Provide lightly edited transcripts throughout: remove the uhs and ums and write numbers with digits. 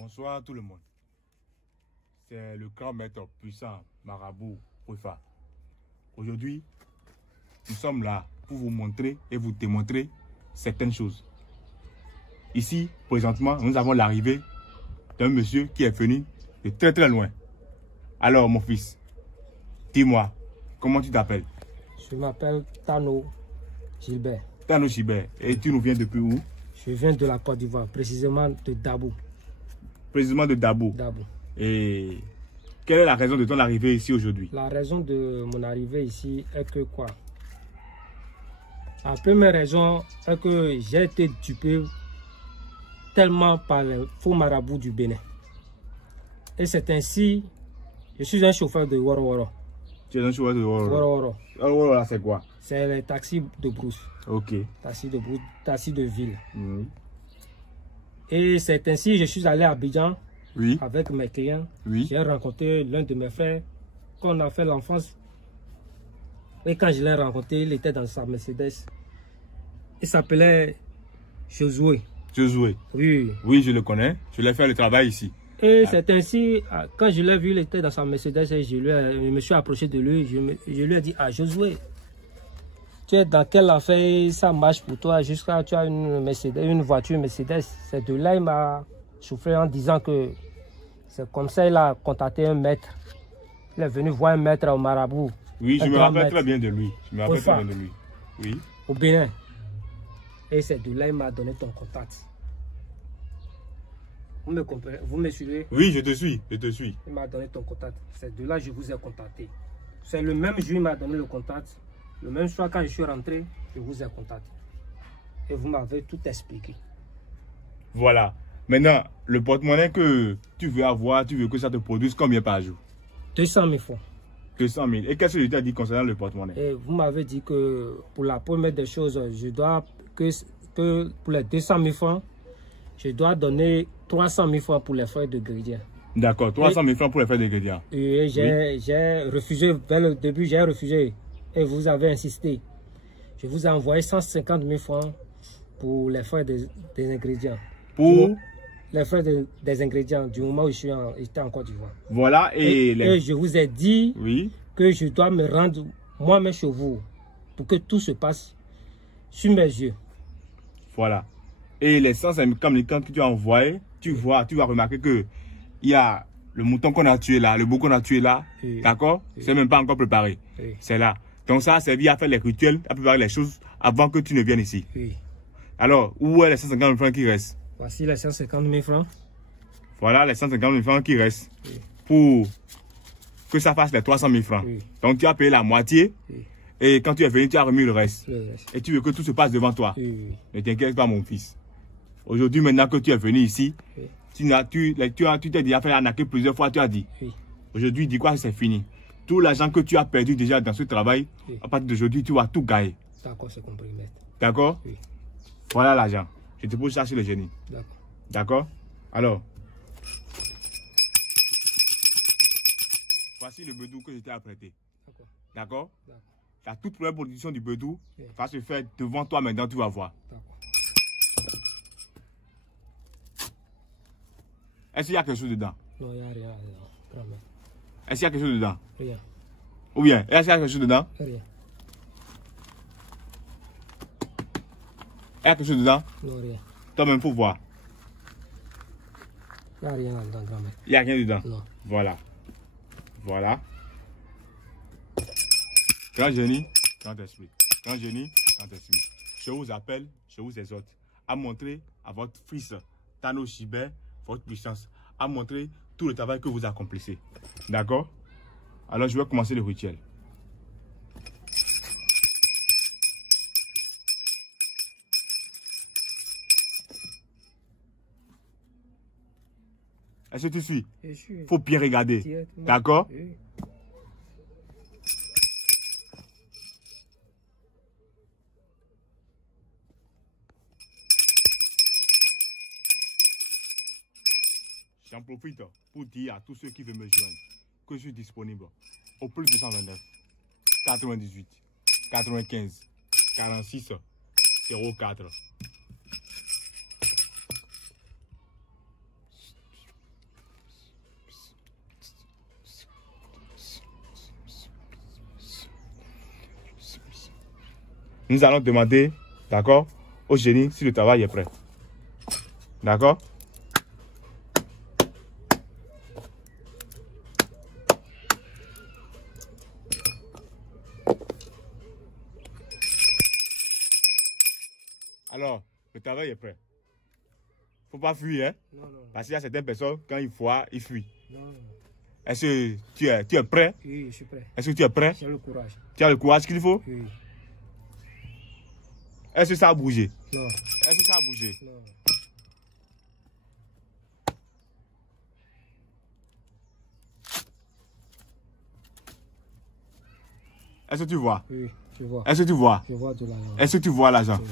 Bonsoir tout le monde. C'est le grand maître puissant Marabout Wifa. Aujourd'hui, nous sommes là pour vous montrer et vous démontrer certaines choses. Ici, présentement, nous avons l'arrivée d'un monsieur qui est venu de très très loin. Alors mon fils, dis-moi, comment tu t'appelles? Je m'appelle Tano Gilbert. Tano Gilbert. Et tu nous viens depuis où? Je viens de la Côte d'Ivoire, précisément de Dabou. Précisément de Dabou. Dabou. Et quelle est la raison de ton arrivée ici aujourd'hui? La raison de mon arrivée ici est que quoi? La première raison est que j'ai été dupé tellement par les faux marabouts du Bénin. Et c'est ainsi, je suis un chauffeur de Woro Woro. Tu es un chauffeur de Woro Woro. Woro Woro, là c'est quoi? C'est les taxis de brousse. Ok. Taxis de brousse, taxis de ville. Mmh. Et c'est ainsi, je suis allé à Abidjan. Oui. Avec mes clients. Oui. J'ai rencontré l'un de mes frères qu'on a fait l'enfance. Et quand je l'ai rencontré, il était dans sa Mercedes. Il s'appelait Josué. Josué. Oui. Oui, je le connais. Je l'ai fait le travail ici. Et c'est ainsi, quand je l'ai vu, il était dans sa Mercedes et je me suis approché de lui. Je lui ai dit, ah Josué, tu es dans quelle affaire ça marche pour toi jusqu'à tu as une Mercedes, une voiture Mercedes. C'est de là il m'a soufflé en disant que c'est comme ça il a contacté un maître. Il est venu voir un maître au Marabout. Oui, je me rappelle très bien de lui. Je me rappelle très bien de lui. Oui. Au Bénin. Et c'est de là il m'a donné ton contact. Vous me comprenez? Vous me suivez? Oui, je te suis. Je te suis. Il m'a donné ton contact. C'est de là que je vous ai contacté. C'est le même jour il m'a donné le contact. Le même soir quand je suis rentré, je vous ai contacté. Et vous m'avez tout expliqué. Voilà. Maintenant, le porte-monnaie que tu veux avoir, tu veux que ça te produise combien par jour? 200 000 francs. 200 000. Et qu'est-ce que je t'ai dit concernant le porte-monnaie? Et vous m'avez dit que pour la première des choses, je dois que pour les 200 000 francs, je dois donner 300 000 francs pour les frais de gradient. D'accord, 300 000 francs pour les frais de gradient. Et j'ai refusé, vers le début, j'ai refusé. Et vous avez insisté. Je vous ai envoyé 150 000 francs pour les frais des ingrédients. Pour les frais des ingrédients du moment où j'étais en Côte d'Ivoire. Voilà, et je vous ai dit oui, que je dois me rendre moi-même chez vous pour que tout se passe sur mes yeux. Voilà. Et les 150 000 que tu as envoyé, tu vas remarquer que il y a le mouton qu'on a tué là, le bouc qu'on a tué là, oui. D'accord, oui. C'est même pas encore préparé. Oui. C'est là. Donc ça a servi à faire les rituels, à préparer les choses avant que tu ne viennes ici. Oui. Alors, où est les 150 000 francs qui restent? Voici les 150 000 francs. Voilà les 150 000 francs qui restent. Oui. Pour que ça fasse les 300 000 francs. Oui. Donc tu as payé la moitié. Oui. Et quand tu es venu, tu as remis le reste. Et tu veux que tout se passe devant toi. Oui. Ne t'inquiète pas mon fils. Aujourd'hui, maintenant que tu es venu ici, oui. tu t'es déjà fait arnaquer plusieurs fois, tu as dit. Oui. Aujourd'hui, dis quoi, c'est fini. Tout l'argent que tu as perdu déjà dans ce travail, oui. À partir d'aujourd'hui, tu vas tout gagner. D'accord, c'est compris, maître. D'accord? Oui. Voilà l'argent. Je te pose chercher le génie. D'accord. D'accord? Alors, voici le bedou que je t'ai apprêté. D'accord? La toute première production du bedou va se faire devant toi maintenant, tu vas voir. Est-ce qu'il y a quelque chose dedans? Non, il n'y a rien dedans. Est-ce qu'il y a quelque chose dedans? Rien. Ou bien, est-ce qu'il y a quelque chose dedans? Rien. Il y a quelque chose dedans? Non, rien. Toi-même, pour voir. Il n'y a rien dedans, grand-mère. Il n'y a rien dedans? Non. Voilà. Voilà. Grand génie, grand esprit. Grand génie, grand esprit. Je vous appelle, je vous exhorte à montrer à votre fils Tano Gilbert votre puissance, à montrer tout le travail que vous accomplissez. D'accord? Alors je vais commencer le rituel. Est-ce que tu suis? Il faut bien regarder. D'accord? Oui. J'en profite pour dire à tous ceux qui veulent me joindre que je suis disponible au plus 229 98 95 46 04. nous allons demander, d'accord, au génie si le travail est prêt. D'accord? Alors, le travail est prêt. Faut pas fuir, hein? Non, non. Parce qu'il y a certaines personnes, quand ils voient, ils fuient. Non, non. Est-ce que tu es prêt? Oui, je suis prêt. Est-ce que tu es prêt? J'ai le courage. Tu as le courage qu'il faut? Oui. Est-ce que ça a bougé? Non. Est-ce que ça a bougé? Non. Est-ce que tu vois? Oui, je vois. Est-ce que tu vois? Je vois de l'argent. Est-ce que tu vois l'argent? Oui.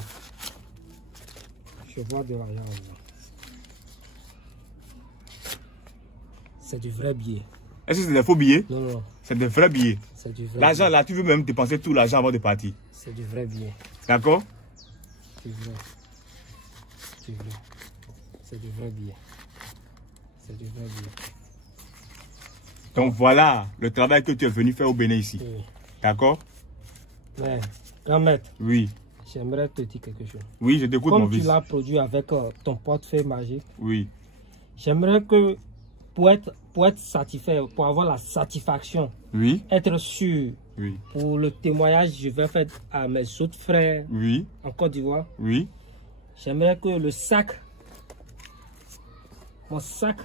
Je vois de l'argent. C'est du vrai billet. Est-ce que c'est des faux billets? Non, non, C'est des vrais billets. c'est du vrai L'argent billet. là, tu veux même dépenser tout l'argent avant de partir. C'est du vrai billet. D'accord? C'est vrai. C'est vrai. C'est du vrai billet. C'est du vrai billet. Donc voilà le travail que tu es venu faire au Bénin ici. Oui. D'accord? Mais, grand maître, Oui. j'aimerais te dire quelque chose. Oui, je t'écoute mon Comme tu fils. l'as produit avec ton portefeuille magique, Oui. j'aimerais que pour être satisfait, pour avoir la satisfaction, Oui. être sûr, Oui. pour le témoignage que je vais faire à mes autres frères Oui. en Côte d'Ivoire, Oui. j'aimerais que le sac, mon sac,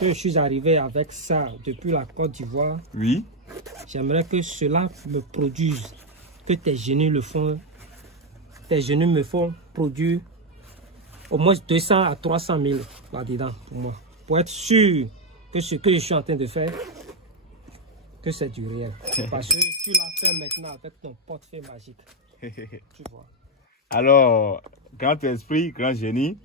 que je suis arrivé avec ça depuis la Côte d'Ivoire, Oui. j'aimerais que cela me produise, que tes génies le font, tes génies me font produire au moins 200 à 300 000 là-dedans pour moi. Pour être sûr que ce que je suis en train de faire, que c'est du réel. Parce que tu l'as fait maintenant avec ton portefeuille magique. Tu vois. Alors, grand esprit, grand génie,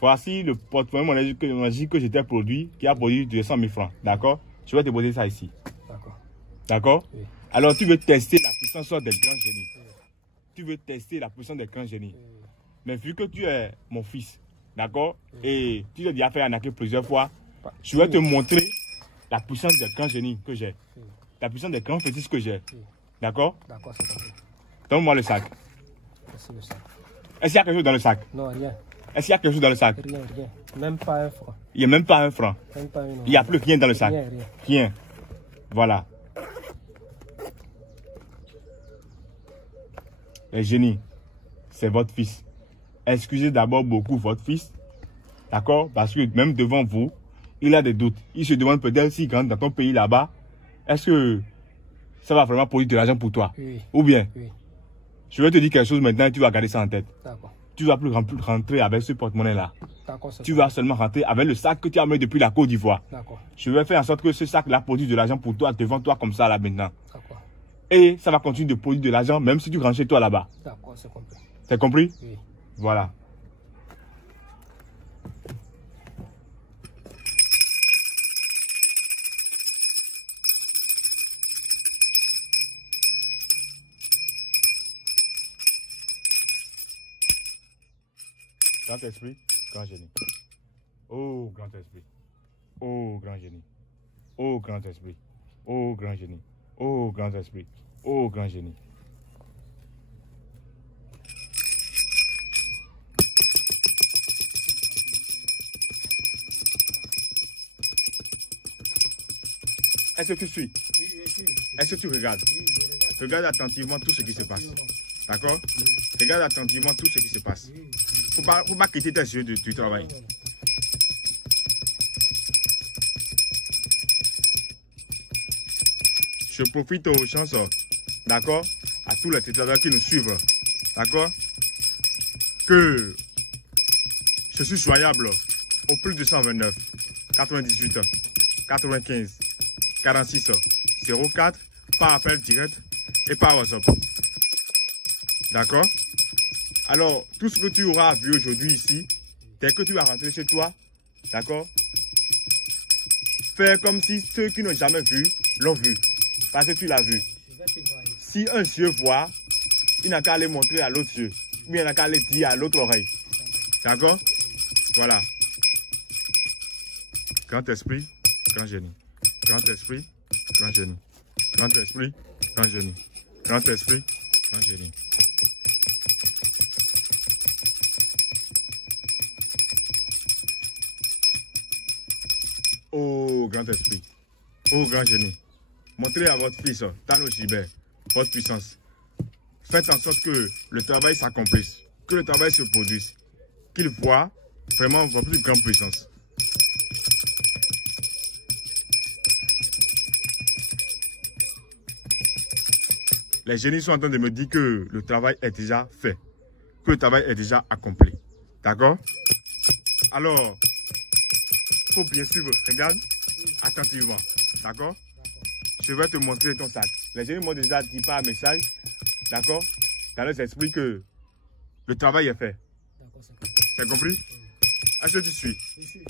voici le portefeuille magique que je t'ai produit, qui a produit 200 000 francs. D'accord? Je vais te poser ça ici. D'accord. D'accord? Oui. Alors, tu veux tester la puissance des grands génies. Oui. Tu veux tester la puissance des grands génies. Oui. Mais vu que tu es mon fils, d'accord? Oui. Et tu t'es déjà fait arnaquer plusieurs fois, je vais te montrer la puissance des grands génies que j'ai. Oui. La puissance des grands fétiches que j'ai. Oui. D'accord? D'accord, c'est compris. Donne-moi le sac. Merci le sac. Est-ce qu'il y a quelque chose dans le sac? Non, rien. Est-ce qu'il y a quelque chose dans le sac? Rien, rien. Même pas un franc. Il n'y a même pas un franc. Même pas Il n'y a plus rien dans le sac. Rien, rien. Rien. Voilà. Les génies, c'est votre fils. Excusez d'abord beaucoup votre fils. D'accord? Parce que même devant vous, il a des doutes. Il se demande peut-être s'il rentre dans ton pays là-bas, est-ce que ça va vraiment produire de l'argent pour toi? Oui. Ou bien, oui. Je vais te dire quelque chose maintenant et tu vas garder ça en tête. D'accord. Tu ne vas plus rentrer avec ce porte-monnaie-là. D'accord. Tu vas seulement rentrer avec le sac que tu as amené depuis la Côte d'Ivoire. D'accord. Je vais faire en sorte que ce sac-là produise de l'argent pour toi, devant toi comme ça là maintenant. D'accord. Et ça va continuer de produire de l'argent même si tu rentres chez toi là-bas. D'accord, c'est compris. C'est compris? Oui. Voilà. Grand esprit, grand génie. Oh, grand esprit. Oh, grand génie. Oh, grand esprit. Oh, grand génie. Oh, grand esprit. Oh, grand génie. Est-ce que tu suis? Est-ce que tu regardes? Regarde attentivement tout ce qui se passe. D'accord? Regarde attentivement tout ce qui se passe. Faut pas quitter tes yeux du travail. Je profite aux chansons, d'accord, à tous les téléspectateurs qui nous suivent, d'accord, que je suis joignable au plus de 129 98 95 46 04 par appel direct et par WhatsApp. D'accord? Alors, tout ce que tu auras vu aujourd'hui ici, dès que tu vas rentrer chez toi, d'accord, fais comme si ceux qui n'ont jamais vu l'ont vu. Parce que tu l'as vu. Si un yeux voit, il n'a qu'à aller montrer à l'autre yeux. Ou bien il n'a qu'à aller dire à l'autre oreille. D'accord? Voilà. Grand esprit, grand génie. Grand esprit, grand génie. Grand esprit, grand génie. Grand esprit, Grand génie. Oh, grand esprit. Oh, grand génie. Montrez à votre fils, Tano Gilbert, votre puissance. Faites en sorte que le travail s'accomplisse, que le travail se produise, qu'il voit vraiment votre plus grande puissance. Les génies sont en train de me dire que le travail est déjà fait, que le travail est déjà accompli. D'accord? Alors, il faut bien suivre. Regarde attentivement. D'accord? Je vais te montrer ton sac. Les génies m'ont déjà dit par message, d'accord, dans leurs esprits que le travail est fait. C'est compris? Est-ce que tu suis? Je suis.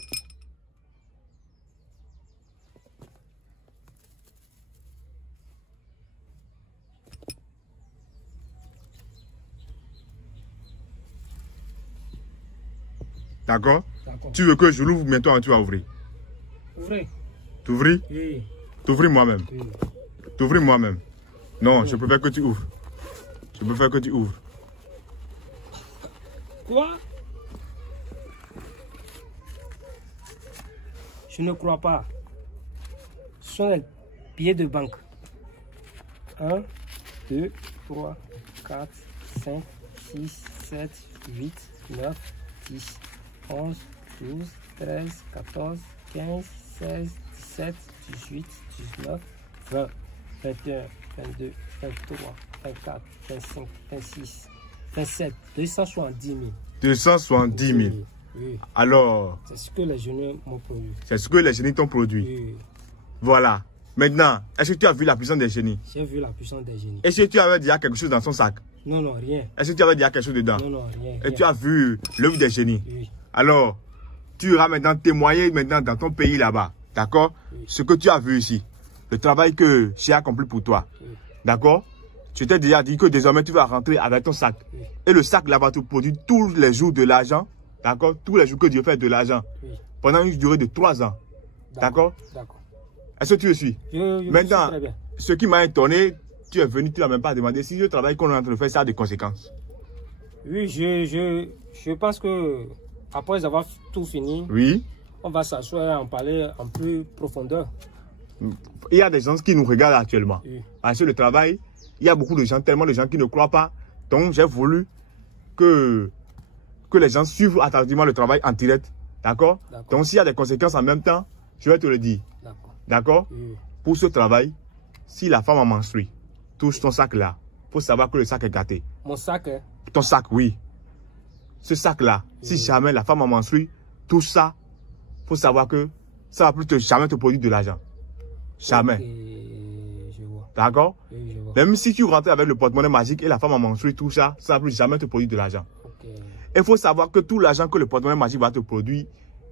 D'accord? Tu veux que je l'ouvre, mais toi tu vas ouvrir. Ouvrez. T'ouvrir? Oui. T'ouvrir moi-même. Oui. T'ouvrir moi-même. Non, je préfère que tu ouvres. Je préfère que tu ouvres. Quoi? Je ne crois pas. Ce sont les billets de banque. 1, 2, 3, 4, 5, 6, 7, 8, 9, 10, 11, 12, 13, 14, 15, 16, 17, 18, 19, 20, 21, 22, 23, 24, 25, 26, 27, 270 000. 270 000. Oui, oui. Alors, c'est ce que les génies m'ont produit. C'est ce que les génies t'ont produit. Oui. Voilà. Maintenant, est-ce que tu as vu la puissance des génies? J'ai vu la puissance des génies. Est-ce que tu avais déjà quelque chose dans son sac? Non, non, rien. Est-ce que tu avais déjà quelque chose dedans? Non, non, rien. Et tu as vu l'œuvre des génies? Oui. Alors, tu iras maintenant témoigner maintenant dans ton pays là-bas. D'accord? Oui. Ce que tu as vu ici. Le travail que j'ai accompli pour toi. Oui. D'accord? Je t'ai déjà dit que désormais tu vas rentrer avec ton sac. Oui. Et le sac là va te produire tous les jours de l'argent. D'accord? Tous les jours que Dieu fait de l'argent. Oui. Pendant une durée de 3 ans. D'accord? D'accord. Est-ce que tu le suis? Je maintenant, très bien. Ce qui m'a étonné, tu es venu, tu n'as même pas demandé si le travail qu'on est en train de faire, ça a des conséquences. Oui, je pense que après avoir tout fini, Oui. On va s'asseoir et en parler en plus profondeur. Il y a des gens qui nous regardent actuellement. Oui. Parce que le travail, il y a beaucoup de gens, tellement de gens qui ne croient pas. Donc, j'ai voulu que les gens suivent attentivement le travail en direct. D'accord? Donc, s'il y a des conséquences en même temps, je vais te le dire. D'accord? Oui. Pour ce travail, si la femme a menstrué, touche ton sac là, il faut savoir que le sac est gâté. Mon sac, hein? Ton sac, oui. Ce sac-là, si jamais la femme a menstrué, touche ça, il faut savoir que ça va plus jamais te produire de l'argent. Jamais. Je vois. D'accord? Oui, je vois. Même si tu rentres avec le porte-monnaie magique et la femme a menstrué, tout ça, ça va plus jamais te produire de l'argent. Il faut savoir que tout l'argent que le porte-monnaie magique va te produire,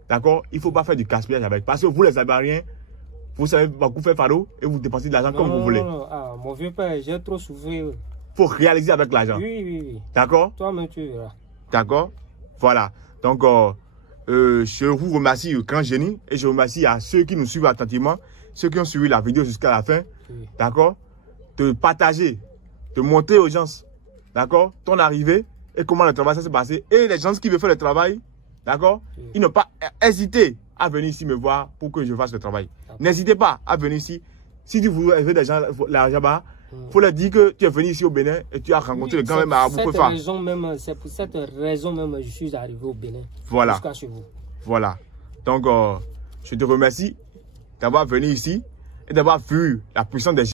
d'accord, il ne faut pas faire du gaspillage avec. Parce que vous, les Ivoiriens, vous savez beaucoup faire fardeau et vous dépensez de l'argent comme vous voulez. Non. Ah, mon vieux père, j'ai trop souffert. Il faut réaliser avec l'argent. Oui. D'accord? Toi-même, tu verras. D'accord? Voilà. Donc, je vous remercie, grand génie, et je remercie à ceux qui nous suivent attentivement, ceux qui ont suivi la vidéo jusqu'à la fin. Oui. D'accord? De partager, de montrer aux gens, d'accord, ton arrivée et comment le travail s'est passé. Et les gens qui veulent faire le travail, d'accord, ils n'ont pas hésité à venir ici me voir pour que je fasse le travail. N'hésitez pas à venir ici. Si tu veux aider des gens l'argent bas, il faut leur dire que tu es venu ici au Bénin et tu as rencontré le grand même marabout. C'est pour cette raison même que je suis arrivé au Bénin. Voilà. Jusqu'à chez vous. Voilà. Donc, je te remercie d'avoir venu ici et d'avoir vu la puissance des gens.